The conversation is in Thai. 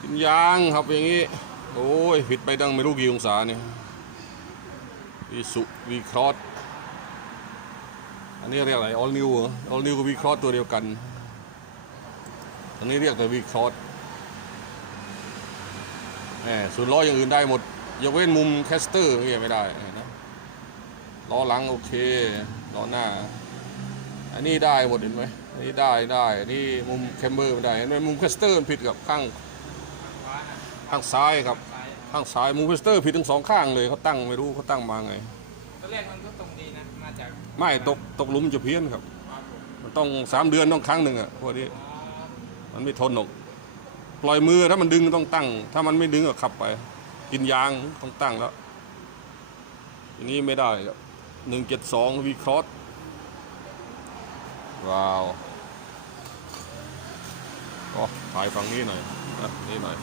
กินยางครับอย่างนี้ โอ้ยผิดไปดังไม่รู้กี่องศาเนี่ยวีสุวีครอสอันนี้เรียกอะไรออลนิวเหรอออลนิวกับวีครอสตัวเดียวกัน อันนี้เรียกแต่วีครอสแหมส่วนล้ออย่างอื่นได้หมด ยกเว้นมุมแคสเตอร์ไม่ได้นะล้อหลังโอเค ล้อหน้า อันนี้ได้หมดเห็นไหมอันนี้ได้ได้อันนี้มุมแคมเบอร์ไม่ได้เห็นไหมมุมแคสเตอร์มันผิดกับข้างว้าน่ะข้างซ้ายครับซ้ายข้างซ้ายมุมแคสเตอร์ผิดทั้งสองข้างเลยเขาตั้งไม่รู้เขาตั้งมาไงตอนแรกมันก็ตรงดีนะมาจากไม่ตกตกหลุมจะเพี้ยนครับครับผมมันต้องสามเดือนต้องครั้งหนึ่งอะพวกนี้อ๋อมันไม่ทนหรอกปล่อยมือถ้ามันดึงต้องตั้ง ถ้ามันไม่ดึงก็ขับไป กินยางต้องตั้งแล้วทีนี้ไม่ได้ครับหนึ่งเจ็ดสองวีครอส ว้าว ก็ถ่ายฝั่งนี้หน่อยนะนี่หน่อย